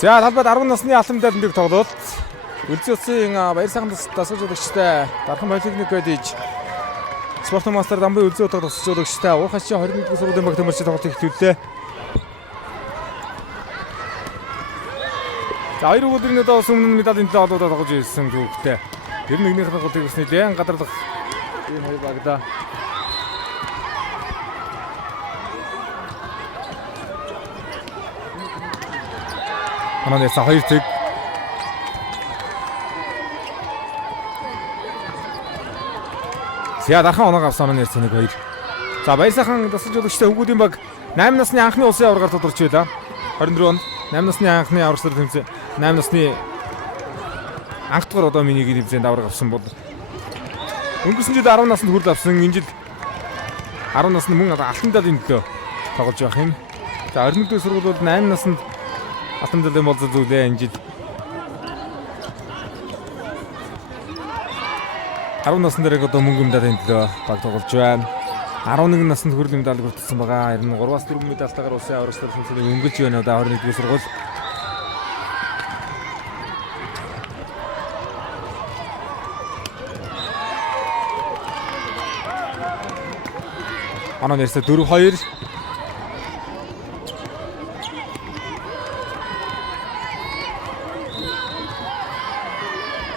За талбайд 10 насны алтан медаль тоглолт. Үлзий улсын баяр сайхан дасгалжуулагчтай Дархан политехник коллеж спортын мастер Дамбын Үлзий утга дасгалжуулагчтай Уурхашийн 21-р сургуулийн баг тамирчин тоглолтыг эхлүүллээ. За хоёр өдрийн доод өмнө медалийн төлөө олоод тоглож ирсэн түүхтэй. 91-ний тоглолтыг бас нэлээд гадарлах энэ хоёр багда. Ананеса 2 тэг. За Дархан оноо авсан Ананеса 1-2. За баяр сайхан дасгалжуулагчтай хөвгүүдийн баг 8 насны анхны улсын аваргаар тодорч байлаа. 24 онд 8 насны анхны аваргасаар тэмцээн 8 насны анх дугаар одоо миний тэмцээнд аварга авсан бол өнгөрсөн жил 10 наснд хүрэл авсан. Энэ жил 10 насны мөн алтан медалийн төлөө тоглож байх юм. За 21-р сургууль бол 8 наснд алтан медалийн болцол зүйлээ энэ жил 10 насны дээрээ одоо мөнгө медалийн төлөө баг тоглож байна. 11 наснд хүрэл медаль хүртсэн байгаа. 3-аас 4 медальтайгаар улсын аваргасаар тэмцээнийг өнгөлж байна одоо 21-р сургууль. Ананеса 4-2.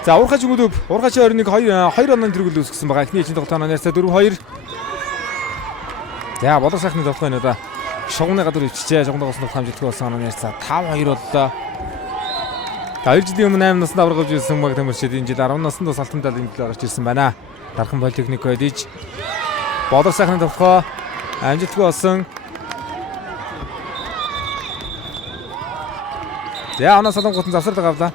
За Уурхаш өнгөлөв. Уурхашийн 21-2 оноо тэргүүл үүсгэсэн байгаа. Эхний ээлжийн тоглолт Ананеса 4-2. За болор сайхны тоглох байна да. Шугамны гадар өвчжээ. Шугамд госног хамжилтгүй болсон Ананеса 5-2 боллоо. За 2 жилийн өмнө 8 наснд аварга авч ирсэн баг тамирчид энэ жил 10 наснд бас алтан медалийн төлөө гарч ирсэн байна. Дархан политехник коллеж болор сайхны тоглохоо амжилтгүй болсон. За оноо солонготын завсарлага авлаа.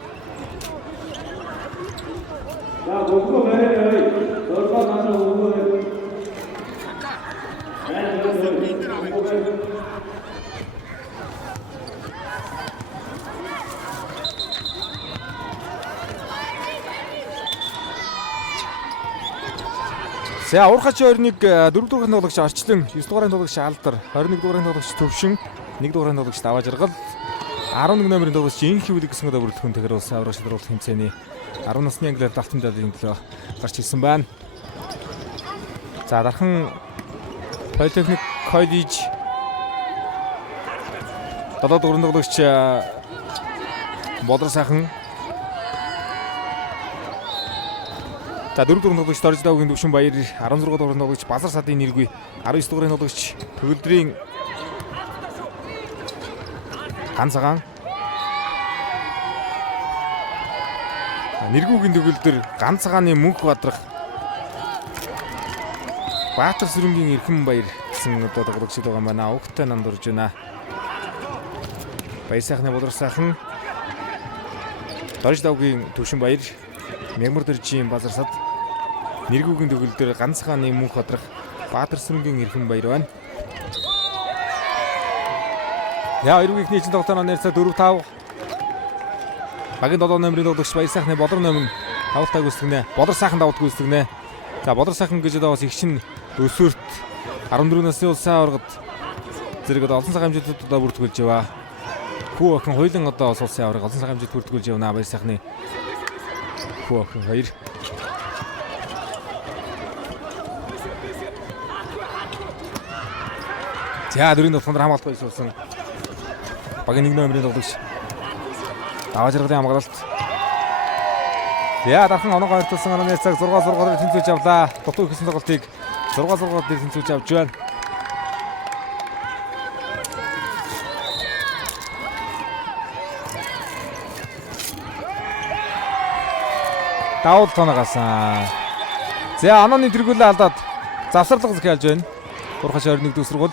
За Уурхашийн 21 4 дугаар тоглогч Арчлан, 9 дугаар тоглогч Алдар, 21 дугаар тоглогч Төвшин, 1 дугаар тоглогч Даваа Жаргал, 11 номерын тоглогч Инхи Үлэг гэсэн удаа бүрэлдэхүүн тэгэхээр улсын аварга шалруулах тэмцээний 10 насны англиар алтан медалийн төлөө гарч ирсэн байна. За Дархан политехник коллеж 7 дугаар тоглогч Болор сайхан. За 4 дугаар тоглогч Дорж Давгийн Төвшин Баяр, 16 дугаар тоглогч Базар Садын Нэргүй, 19 дугаар тоглогч Төгөлдрийн Ганцагаан. Нэргүүгийн төгөлдөр Ганцагааны мөнх бадрах Баатар Сүрэнгийн Эрхэм Баяр гэсэн одоо тоглогч байгаа манай угтай нанд орж байна. Баяр сайхны Болор сайхан, Дорж Давгийн Төвшин Баяр, Мягмар Дөржийн Базар Сад, Нэргүүгийн төгөлдөр Ганцагааны мөнх бадрах Баатар Сүрэнгийн Эрхэм Баяр байна. Яа эргүүгийн нэгэн тоглолтоор нэрсээ 4-5. Багийн 7 номерын тоглогч Баяр сайхны Болор номин давалтайг үүсгэнэ. Болор сайхан давалт үүсгэнэ. За Болор сайхан гэж одоо бас их шин өсвөрт 14 насны улсын аваргад зэрэг одоо олон цагаан хэмжээтэд бүртгүүлж яваа. Хүү охин хоёулын одоо улсын аварга олон цагаан хэмжээтэд бүртгүүлж явна. Баяр сайхны хүү охин хоёр. За дөрөв тоглолтод хамгаалалт хийсэн багийн 1 номерын тоглогч Даваа Жаргалын хамгаалалт. Яа Дархан оноогоо ойртуулсан Ананеса 6-6-аар тэнцвэж авлаа. Дутуу хийсэн тоглолтыг 6-6-аар тэнцвэж авч байна. Давал тоноогоос. За Аноны тэргүүлээ алдаад завсарлага захиалж байна. Урхаж 21 дэх сургууль.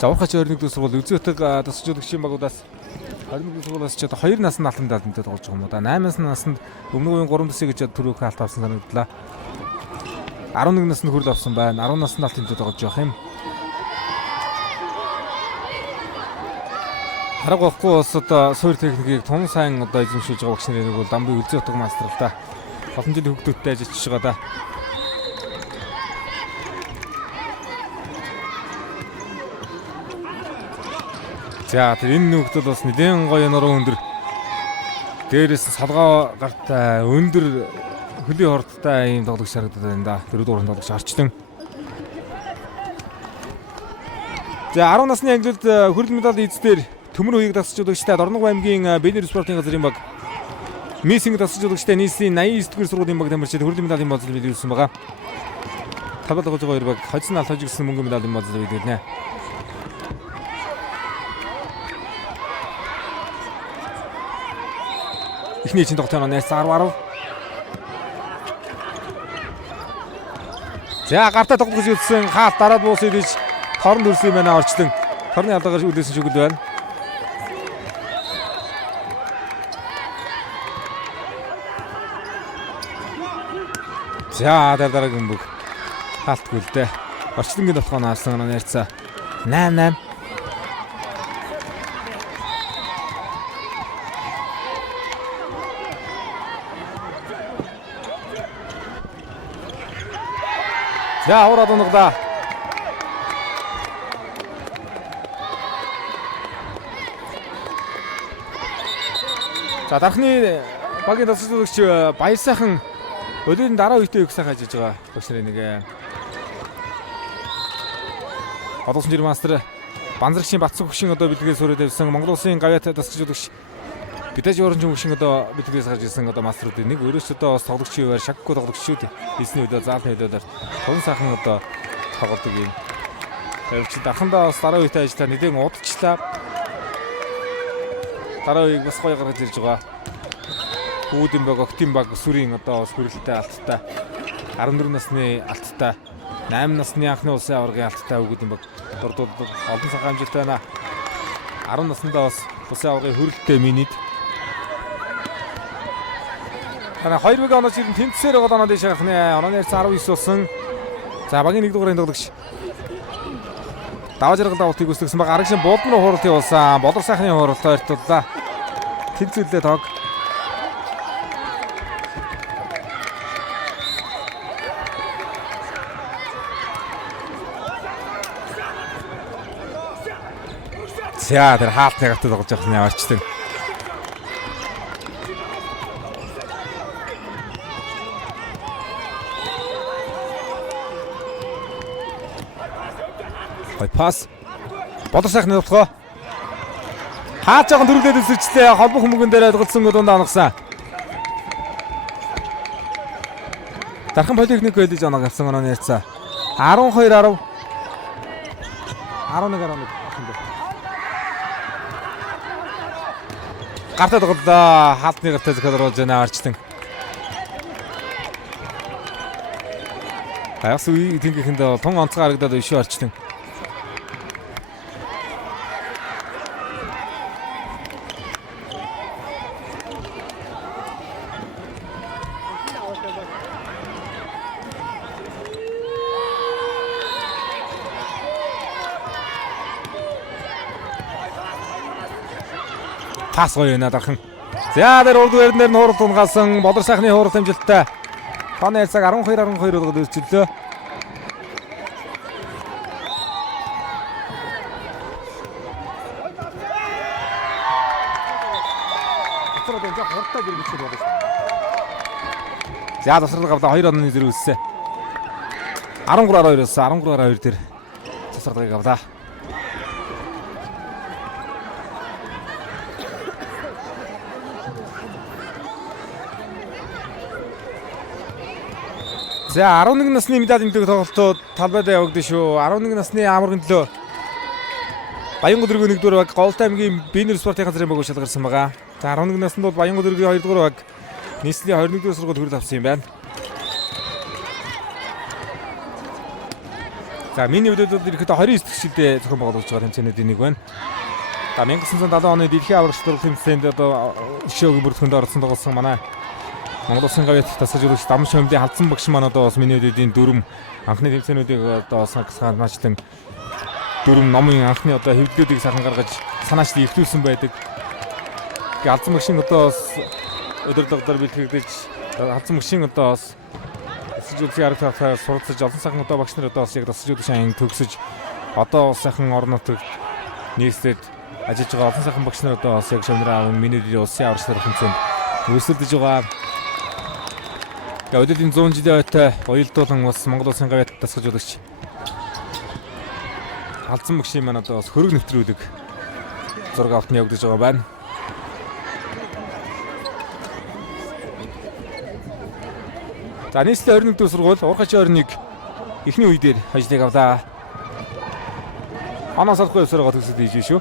За урхаж 21 дэх сургууль үзүүтэг тасалжуулагчийн багуудаас 21 дэх сургуулиас ч одоо 2 насны алтан даалдантай тоглож байгаа юм уу да. 8 наснд өмнө үеийн 3 тасыг гэж түрүүх алт авсан санагдлаа. 11 наснд хүрэл авсан байна. 10 насны алтан дэд тоглож явах юм. Хараг байхгүй бас одоо суур техникийг тун сайн одоо эзэмшүүлж байгаа багш нарын нэг бол Дамбын Үлзий утга мастер л да. Олон жилийн хүүхдүүдтэй ажиллаж байгаа да. За тэр энэ хүүхдүүд бас нэгэн гоё нуруу өндөр. Дээрээс салгаа гартай өндөр хөлийн хорттой ийм тоглогч харагдаад байна да. Тэр дөрөв тоглогч арчлан. За 10 насны ангилалд хүрэл медалийн эздэр төмөр үеийг тасалжуулагчтай Дорногов аймгийн Бэлэр спортын газрын баг Мисинг тасалжуулагчтай нийслэлийн 89 дэх сургуулийн баг тамирчид хүрэл медалийн бодлыг биелүүлсэн байгаа. Тавлаг тоглож байгаа хоёр баг хоцсон алт хожигдсон мөнгөн медалийн бодлыг биелүүлнэ. Эхний чинь тогтооно найс 10-10. За гартаа тоглож үзсэн хаалт дараад буусыг диж торон төрсөн юм байна орчлон. Торны алдагаар үлдээсэн шүгэл байна. За дараагийн бүг хаалтгүй л дээ. Орчлонгийн тоглоом наасан найрцаа 8-8. За авраад унагда. За дарахны багийн тасалжуулагч Баяр сайхан өдрийн дараа үедээ их сайхан ажиллаж байгаа багш нарын нэг. Одоосон жир мастер Банзрагчийн Батцэг хөвшин одоо бэлтгэл суурь тавьсан Монгол Улсын гавьяат тасалжуулагч Бидэж оронжин хөвшин одоо бэлтгэлээс гарч ирсэн одоо мастерууд нэг өөрөөс одоо бас тоглогчийн хуваар шаггүй тоглогч шүү дээ. Эсний өдөө заалны өдөөдөр тун сайхан одоо тоглодог юм. Тавьч дархандаа бас дараа үедээ ажиллаа нэгэн удалчлаа. Дараа үеийг бас гоё гаргаж ирж байгаа. Үүдэн баг, Октин баг, Сүрийн одоо бас хүрэлттэй алттай 14 насны алттай 8 насны анхны улсын аваргын алттай өгөөд юм баг. Дурдууд олон цагаан амжилттай байна. 10 наснда бас улсын аваргын хүрэлттэй минид. Хана 2 оноос ирэн тэнцсээр байгаа оноо дэш гарах нэ. Онооны ярьцаа 19 болсон. За багийн 1 дугаарын тоглогч. Даваа жаргал давалтыг үсгсэн баг арагшин буулдан руу хууралт явуулсан. Болор сайхны хууралтаа ортууллаа. Тэнцүүлээ тог. За тэр хаалтны гатад тоглож явах нь яваарчдаг. Пас. Болор сайхны товтлоо. Хаа жоохон төрөлдөөд өсөрчлээ. Холбох хүмүүн дээр голцсон дунд анагсан. Дархан политехник коллеж оноо авсан онооны ярьцаа 12-10 11-11 гартаа тоглоо. Хаалтны гартаа зөвхөн байна арчлан. Хагас үе тэнгихэнд тун онцгой харагдаад ишүү арчлан. Пас гоё байна дархан. За дээр урд байран дээр нуурал тунгаасан Болор сайхны хууралт амжилттай. Тооны ярьцааг 12-12 болгоод өрчөлөө. За засрал гавлаа 2 онооны зэрэг үссэн. 13-12 өссөн. 13-12 дээр засралыг гавлаа. За 11 насны медалийн төлөв тоглолтууд талбайд явагдсан шүү. 11 насны амаргын төлөө Баянгол дөрвийн 1 дугаар баг Голтой аймгийн Бинер спортын газрын баг шалгарсан байгаа. За 11 наснд бол Баянгол дөрвийн 2 дугаар баг нийслэлийн 21-р сургууль хүрэл авсан юм байна. За миний хувьд бол ирэхэд 29 дэх жилдээ зохион байгуулж байгаа тэмцээнүүдийн нэг байна. За 1970 оны дэлхийн аврагч дурлал тэмцээнд одоо шоугийн бүрэлдэхүүнд оролцсон тоглосон манай Монгол Улсын гавьяат тасгаж өргөж Дамж шамдын халдсан багш маань одоо бас миний үдийн дүрм анхны тэмцээнүүдийг одоо санаачлан дүрм номын анхны одоо хэвлэлүүдийг сайхан гаргаж санаачлан эвтүүлсэн байдаг. Халдсан багшийн одоо бас өдөрдөгдөр бэлтгэгдэж халдсан багшийн одоо бас тасгаж үлсийн арга тавтаар суралцаж олон сайхан одоо багш нар одоо бас яг тасгаж үлсийн төгсөж одоо бас сайхан орон нутагт нийслэлд ажиллаж байгаа олон сайхан багш нар одоо бас яг шавнар аав миний үдийн улсын аврагч дурлал тэмцээнд өрсөлдөж байгаа. Өдөртийн 100 жилийн ойтой уялдуулан бас Монгол Улсын гавьяат тасгаж улагч халдсан багшийн маань одоо бас хөрөг нэвтрүүлэг зураг автны явагдаж байгаа байна. За нийслэлийн 21-р сургууль Ургачийн 21 эхний үе дээр хожлыг авлаа. Анаа салахгүй явсараа төгсөд хийж шүү.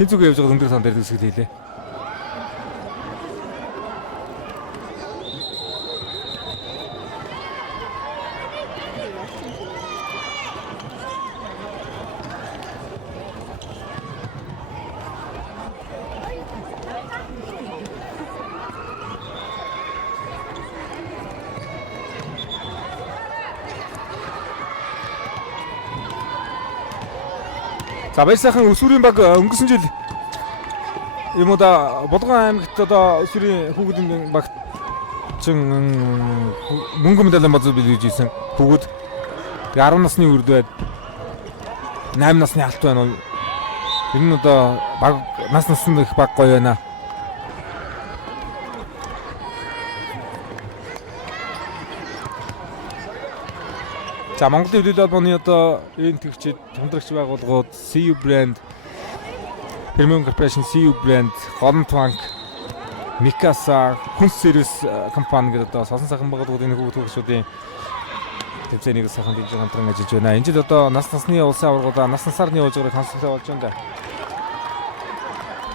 Тэнцүүгээ явж байгаа өндөр сан дээр төгсөд хийлээ. За баяр сайхан өсвөрийн баг өнгөрсөн жил юм уу да Булган аймагт одоо өсвөрийн хүүхдийн багт чин мөнгө медалийн базар билгэж ийсэн хүүхэд 10 насны үрд байд 8 насны алт байна уу. Энэ нь одоо баг нас насны их баг гоё байна. За Монголын хөдөлгөөн албаны одоо энэ төвчид хамтрагч байгууллагууд CU брэнд, Premium Corporation, CU брэнд, Голомт банк, Mikasa, Хүнс сервис компани гэдэг одоо сонсон сайхан байгууллагууд энэ хүүхдүүдийн тэмцээнийг сайхан дижитал хамтран ажиллаж байна. Энэ жил одоо нас насны улсын аваргуудаа нас насаар нь явуулж байгааг сонсогдож болж байна.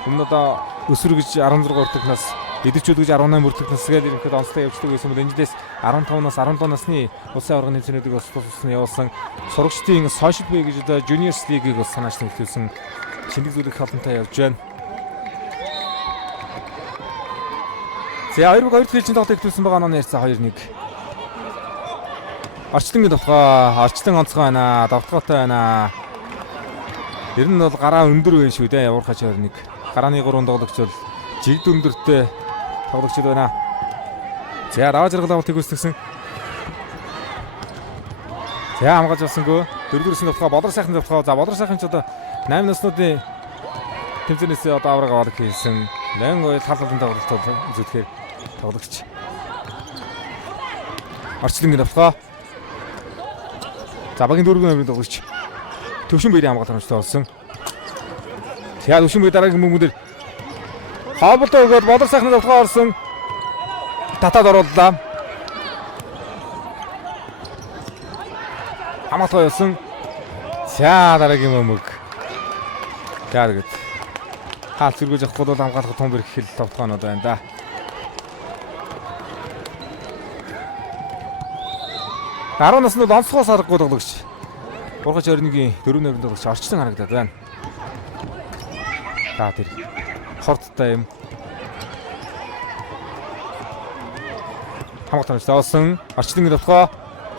Өмнө одоо өсвөр гэж 16 хүртэлх нас, эдгчүүд гэж 18 хүртэлх нас гээд ерөнхийдөө онцлог явждаг байсан бол энэ жилээс 15 нас 17 насны улсын аваргын тэмцээнүүдийг бас туссан явуулсан. Сурагчдын Social Way гэж одоо Juniors League-ийг бас санаачлан эхлүүлсэн шинжлэх зүйлэх халантай явж байна. За 2-2 дахь хэлцэн тоглолт эхлүүлсэн байгаа нь ярьсан 2-1. Орчлонгийн орчлон онцгой байна, давтгалтай байна. Ер нь бол гараа өндөр байна шүү дээ. Явуурхач 2-1. Гарааны 3 тоглогч бол жигд өндөртэй тоглогчд байна. За даваа жаргал авалтыг үүсгэсэн. За хамгаалж авсангүй. 4-4-ийн давтгаа Бодрор сайхны давтгаа. За Бодрор сайхан ч одоо 8 наснуудын тэмцээнээс одоо авраг аваад хийсэн. Лэн гоё халалын тоглолтод үзүүлэхээр тоглогч. Орчлонгийн давтгаа. За багийн 4 номерын тоглогч. Төвшин баярын хамгаалалт харамжтай болсон. За төвшин баяр дараагийн мөнгөдөр хаалт өгөөд Бодрор сайхны давтгаа орсон. Татаад орууллаа. Хамгаалт явсан. За дараагийн мөнгө. Таргет. Хаалт зүргэж авахгүй бол хамгаалах том бэрх хэл давтгаанууд байна да. Арван наснууд онцгой саргагүй тоглогч. Ургач 21-ийн 4 номерын тоглогч орчлон харагдаад байна. За тэр хорттой юм. Хамгаалт харамжтай болсон. Орчлонгийн давтгаа.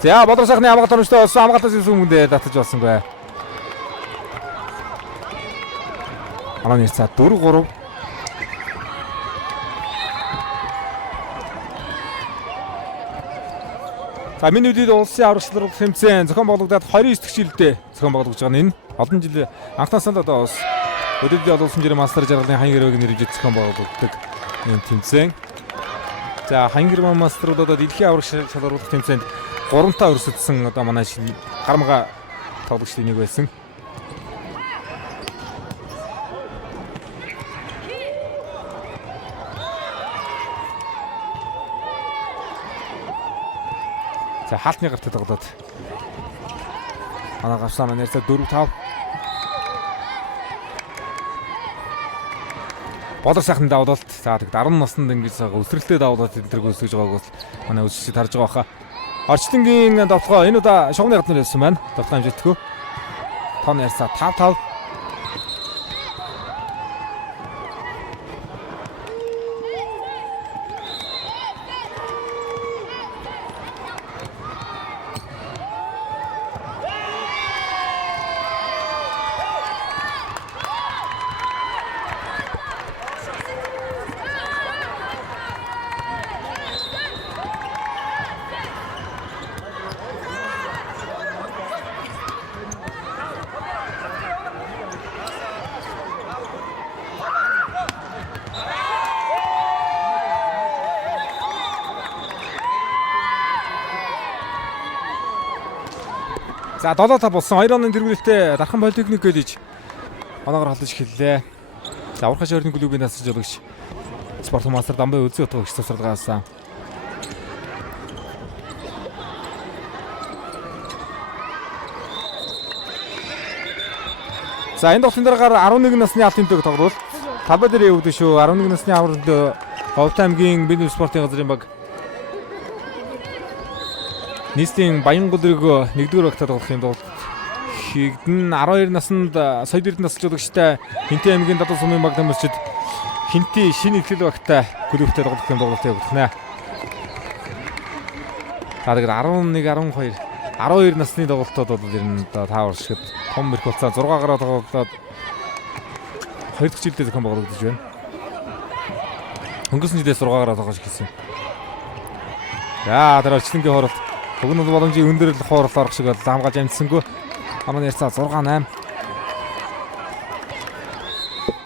За Бодрор сайхны хамгаалт харамжтай болсон. Хамгаалтаас сүмгэндээ татаж болсонгүй. Анааны цаа 4-3. За миний үдид улсын аврагч дурлал тэмцээн зохион байгуулагдаад 29 дэх жилдээ зохион байгуулагдаж байгаа нь энэ олон жил анхнаасаа л одоо бас өдөртийн олон улсын жирийн мастер жаргалын хаян гэрөөгийн нэрээр зохион байгуулагддаг энэ тэмцээн. За хаян гэрээ мастерууд одоо дэлхийн аврагч шалгаруулах тэмцээнд 3 таа өрсөлдсөн одоо манай гармага тоглогчдын нэг байсан. За хаалтны гартад тоглоод манай гавсаа манайсаа 4-5. Бодлого сайхны давуулалт. За тэгэд 10 наснд ингэж өсрэлтэй давуулалт энэ төр гүйцэтгэж байгааг бол манай үзэгчид харж байгаа хаа. Орчлонгийн давтгай энэ удаа шугамны гаднаар явсан байна. Давтгай хэмжээтгэв. Тон ярьсаа 5-5. За 7-5 болсон. 2 оны тэргүүлэлтэд Дархан Политехник гэж оноогоор халдаж эхэллээ. За урхаш орны клубын насч жологч спорт мастер Дамбай Үзий утгагч тусалгаасан. За энэ тоглолтын дараагаар 11 насны алтын төг тоглол. Талбай дээр явагдсан шүү. 11 насны авралт Говьт аймгийн Бэдминтон спортын газрын баг нийслэлийн Баянгол рэг 1-р багтаа тоглох юм бол хигдэн 12 наснд соёл эрдэнэ насч жологчтой Хинтээ аймгийн Дадал сумын баг тамирчид Хинтээ шинэ эхлэл багтаа клубтэй тоглох юм тоглолт явуулах нэ. За тэгээд 11, 12, 12 насны тоглолтод бол ер нь таавар шиг том мэрх болцоо 6 гараа тоглолтод 2 дахь жилдээ зохион байгуулагдаж байна. Өнгөрсөн жилдээ 6 гараа тоглож гисэн. За тэр Орчлонгийн хооролт бүгд боломжийн өндөр хоорол орох шиг бол хамгаалж амжсангүй. Манай ярьцаа 6-8.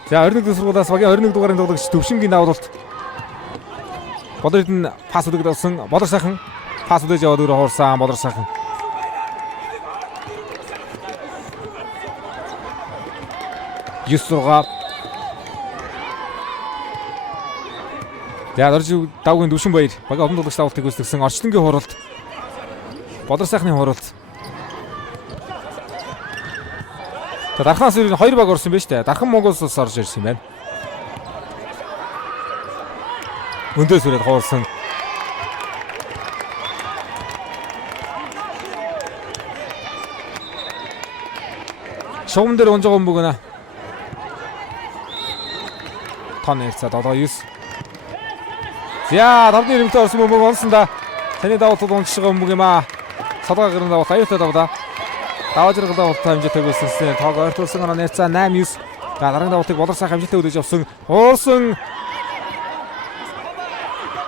За 21 дэх сургуулиас багийн 21 дугаарын тоглогч Төвшингийн давуулалт. Бодрид нь пас өгдөг болсон. Бодрог сайхан пас өгдөж яваад өөрөө хуурсан. Бодрог сайхан. Юсрога. За орж давгийн Төвшин баяр багийн олон тоглогч давуултыг үүсгэсэн Орчлонгийн хооролт. Бодрог сайхны хооролт. За Дарханаас ер нь 2 баг орсон байж тээ. Дархан Монголоос орж ирсэн юм байна. Өндөөс үрээд хоорсон. Шугам дээр унж байгаа юм бүгнэ. Тон ярьцаа 7-9. За давны ирэмтэй орсон бөмбөг онсон да. Таны давуултад унж байгаа юм юм аа. Садгаа гэрэн давуулт аюутай давуулаа. Даваа зэрэг давуулт хэмжээтэй үлссэн. Тоог ойртуулсан оноо ярьцаа 8-9. За дараагийн давуултыг Бодрог сайхан хэмжээтэй үлээж авсан. Уурсан.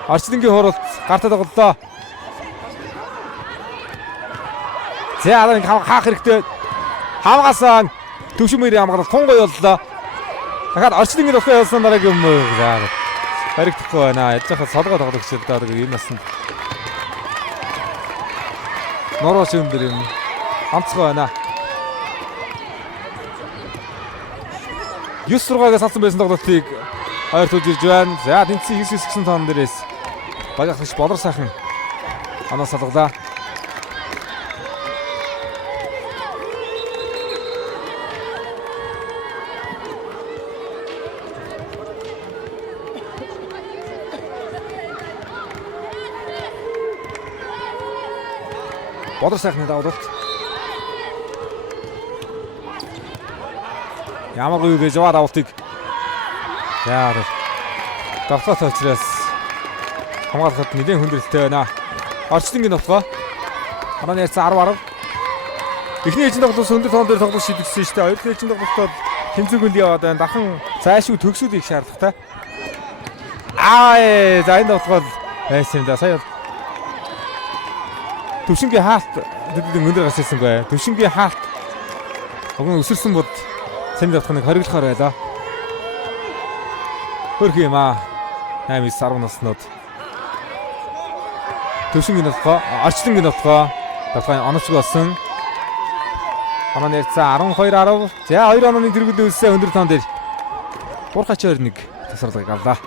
Орчлонгийн хооролт гартаа тоглолоо. За дараагийн хаах хэрэгтэй. Хамгаасан Төвшин баярын хамгаалалт тун гоё боллоо. Дахиад Орчлонгийн давхаа явуулсан дараагийн юм. За харигдахгүй байна. Яаж хаа солгоо тоглогч л даа гэдэг энэ насанд. Норооч юм дээр юм. Онцгой байна. 9-6-аас салсан байсан тоглолтыг ойртуулж ирж байна. За тэнцээ 9-9 гэсэн тоон дээрээс багахч Бодрог сайхан оноо салглаа. Бодрог сайхны давуулалт. Ямар гоё гэж яваа давуултыг. За давталт учраас хамгаалахад нэлээд хүндрэлтэй байна. Орчлонгийн давтгаа. Манай ярьцаа 10-10. Эхний эжин тоглолтоос өндөр тоон дээр тоглож шийдэгдсэн шүү дээ. Хоёр эжин тоглолтод тэмцээгүнд яваад байна. Дархан зайшгүй төгсүүдийг шаардлагатай. За энэ давтгаа байсан юм да. Сая Төвшингийн хаалт дэдэн өндөр гасчихсангүй. Төвшингийн хаалт огн өсөрсөн бод сайн давтханыг хориглохоор байлаа. Хөрх юм аа. 8-10 наснууд. Төвшингийн давтгаа, Орчлонгийн давтгаа. Давтгааны оновч болсон. Манай ярьцаа 12-10. За 2 онооны тэргүүлэн үлсээ өндөр тоон дээр. Бургач 2-1 тасралгыг авлаа.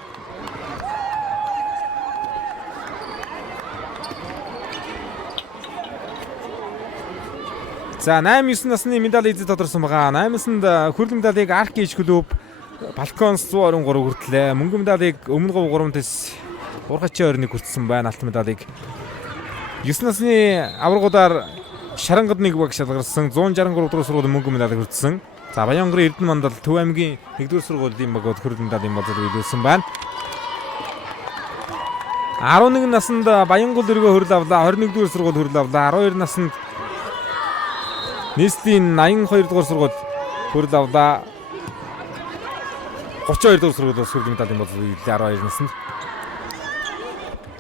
За 8-9 насны медаль эзэд тодорсон байгаа. 8-нд хүрэлэн медалийг Арки клуб Балконс 123 хүртлээ. Мөнгөн медалийг өмнө говь 3-ээс ургачийн 21 хүртсэн байна. Алтан медалийг 9 насны аваргуудаар Шарангад нэг баг шалгарсан 163 дугаар сургуулийн мөнгөн медалийг хүртсэн. За Баянгарын Эрдэнэ мандал Төв аймгийн 1-р сургуулийн багууд хөрөлн медалийн болоод биелүүлсэн байна. 11 наснд Баянгол өргөө хөрөл авлаа. 21-р сургууль хөрөл авлаа. 12 наснд нийслэлийн 82 дугаар сургууль хөрөл авлаа. 32 дугаар сургуулиас хөрөлн медалийн болоод биелээ 12 наснд.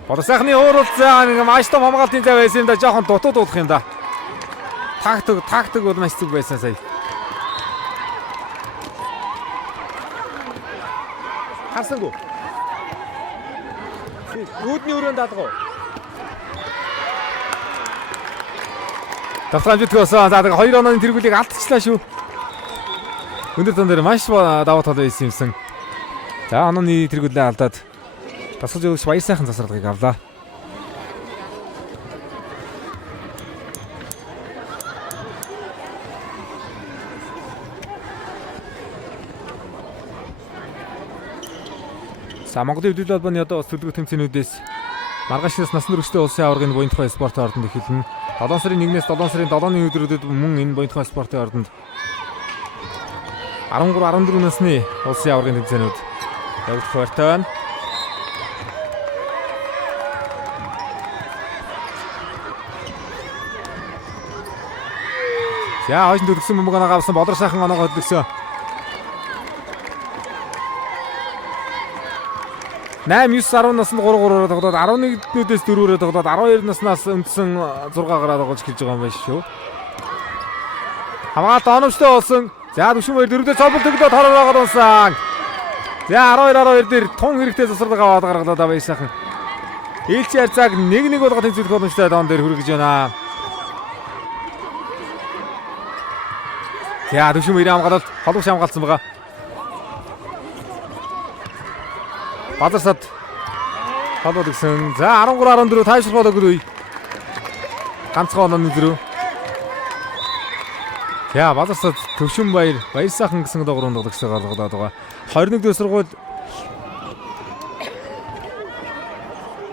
Бодор сайхны ууралцаа нэг маш том хамгаалтын зав байсан юм да. Жохон дутууд уудах юм да. Тактик бол маш зүг байсан сая. Харсангүй. Үүдний өрөөнд даалгав. Давтамжтгоосон. За тэгээ 2 онооны тэргүүлийг алдчихлаа шүү. Өндөр тон дээр маш даваа тал байсан юмсан. За онооны тэргүүлээ алдаад тасалж өгч баяр сайхан засварлагыг авлаа. Монголын хөдөлгөөний албаны одоо бас төлөвлөгөө тэмцээнүүдээс маргаашнаас насан туршид улсын аваргын буян тухай спортын ордонд эхэлнэ. 7 сарын 1-ээс 7 сарын 7-ны өдрүүдэд мөн энэ буян тухай спортын ордонд 13-14 насны улсын аваргын тэмцээнүүд явагдах байртай байна. За хойш төлөвлөсөн бөмбөг оноогоо авсан Бодроо сайхан оноогоо хөдлөсөн. 8-9-10 наснд 3-3-оор тоглоод 11-ээс 4-оор тоглоод 12 наснаас өндсөн 6-аараа тоглож эхэлж байгаа юм байна шүү. Хамгаалалт оновчтой болсон. За Түшин баяр дөрөвдөө цолбол төгөлөө тороогоод унсан. За 12-12 дээр тун хэрэгтэй засварлага аваад гаргалаа да баяр сайхан. Ээлжийн харьцааг 1-1 болгох тэмцэлт боломжтой доон дээр хүргэж байна. За Түшин баяр хамгаалалт холбогч хамгаалсан байгаа. Бадарсад халууд гисэн. За 13-14 тайшруулаад өгөөе. Ганцхан онооны дөрөв. За Бадарсад Түшин баяр сайхан гэсэн дагуур тоглогсоо гаргаад байгаа. 21-р сургууль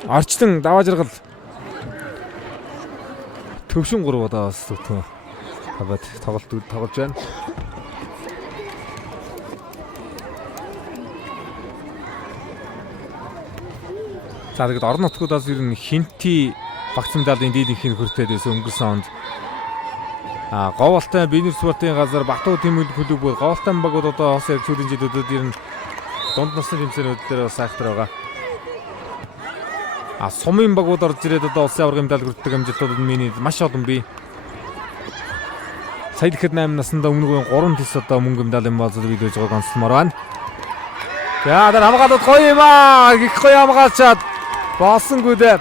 Орчлон даваа жаргал Түшин 3 удаа бас тоглож байна. За тэгээд орон нутгуудаас ер нь хинти багц медалийн дийлэнхийн хүртээд байсан өнгөрсөн онд. Говьалтай бинер спортын газар Баттуу тэмүүлэг клуб бол говьалтай багууд одоо хос сүүлийн жилүүдэд ер нь дунд насны тэмцээнүүд дээр бас айхтар байгаа. Сумын багууд орж ирээд одоо улсын аваргын медаль хүртдэг амжилтууд миний маш олон бий. Сая ихэд 8 наснда өмнө 3 тис одоо мөнгө медалийн болоод биелүүлж байгааг онцлмоор байна. За тэр хамгаалалт гоё юм аа. Их гоё хамгаалчаад боссонгүй дээ.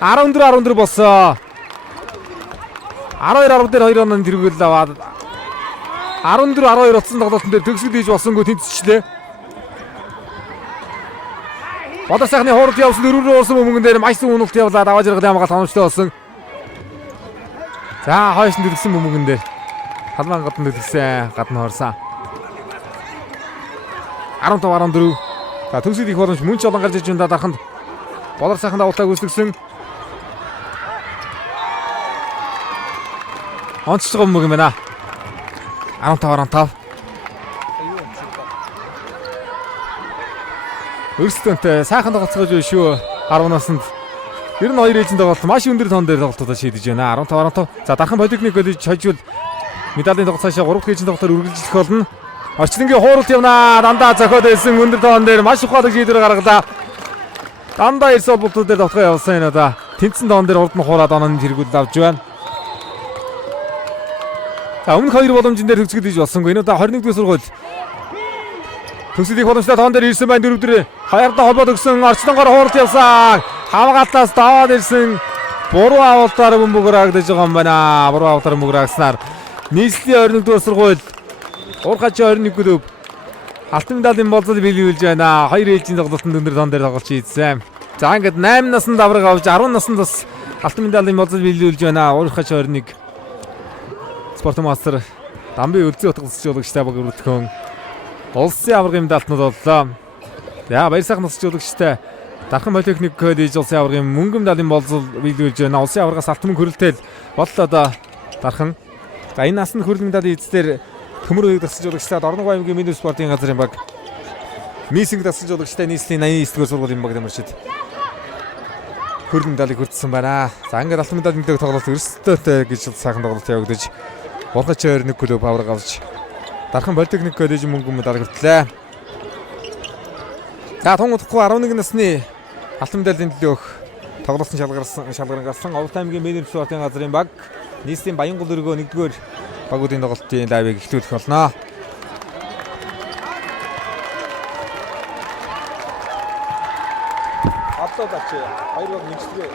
14-14 болсон. 12-10 дээр 2 онооны тэргүүл аваад 14-12 утсан тоглолтын дээр төгсгөл хийж болсонгүй тэнцвчлээ. Бодор сайхны хуурд явсан дөрөв рүү урсан мөнгөн дээр маш зөв уналт явлаа. Даваа жаргалын хамгаалалт хоногчтой болсон. За хойш нь төлсөн мөнгөн дээр халмаан гадна төлсөн гадна хорсон. 15-14. За төгсгөл их боломж мөн ч олон гарч иж байна дараханд. Бодор сайхан давуултаа гүйцэтгсэн. Онцлог юм байна. 15-15. Өрсөлдөөнтэй сайхан тоглоцгож байна шүү. 10 наснд 92 ээлжийн тоглолт маш өндөр тон дээр тоглолтоо шийдэж байна. 15-15. За дархан Политехник коллеж хожвол медалийн тоглолт цаашаа 3 дахь ээлжийн тоглолтоор үргэлжлэх болно. Орчлонгийн хууралт явна. Дандаа зохиод байсан өндөр тоон дээр маш ухаалаг шийдвэр гаргалаа. Дандаа ирсэн болтууд дээр тоглох явсан энэ одоо. Тэнцэн тоон дээр урд нь хуураад онооны тэргүүл авж байна. За өмнөх 2 боломжийн дээр төгсгөл хийж болсонгүй. Энэ удаа 21-р сургууль. Төгсгөл их боломжтой тоон дээр ирсэн байна 4 дээр. Хаярдаа холбоод өгсөн Орчлонгоор хууралт явсан. Хамгаалтаас даваад ирсэн. Буруу авалтаар бөмбөг раагдаж байгаа юм байна. Буруу авалтаар бөмбөг раагснаар нийслэлийн 21-р сургууль Ургачийн 21 клуб алтан медалийн болцол биелүүлж байна. 2 ээлжийн тоглолтод өндөр тоон дээр тоглож ийдсэн. За ингээд 8 наснд авраг авч 10 наснд бас алтан медалийн болцол биелүүлж байна. Ургачийн 21 спорт мастер Дамби өлзөө утга засч жуулагчтай баг өрөвдөхөн Улсын аваргын медальтнууд боллоо. За баяр сайхан тасч жуулагчтай Дархан политехник коллеж улсын аваргын мөнгөн медалийн болзол биелүүлж байна. Улсын аваргаас алтан мөнгө хүрэлтэл боллоо одоо Дархан. За энэ насанд хүрэлт медалийн эзлэр төмөр үеийг тасч жуулагчтай Орногов аймгийн Минер спортын газрын баг Мисинг тасч жуулагчтай нийслэлийн 89-р сургуулийн баг дамжид хүрэлт медалийг хүртсэн байна. За ингээд алтан медалийн тоглолт өрсөлдөөтэй гэж сайхан тоглолт явагдаж Бургач 21 клуб аварга авч Дархан политехник коллеж мөнгөн медаль хүртлээ. За тун удахгүй 11 насны алтан медалийн төлөөх тоглолтын шалгаран гарсан Овт аймгийн Минер спортын газрын баг нийслэлийн Баянгол өргөө 1-р багуудын тоглолтын лайвыг эхлүүлэх болно. Авто тач 2 баг нэгчлээ.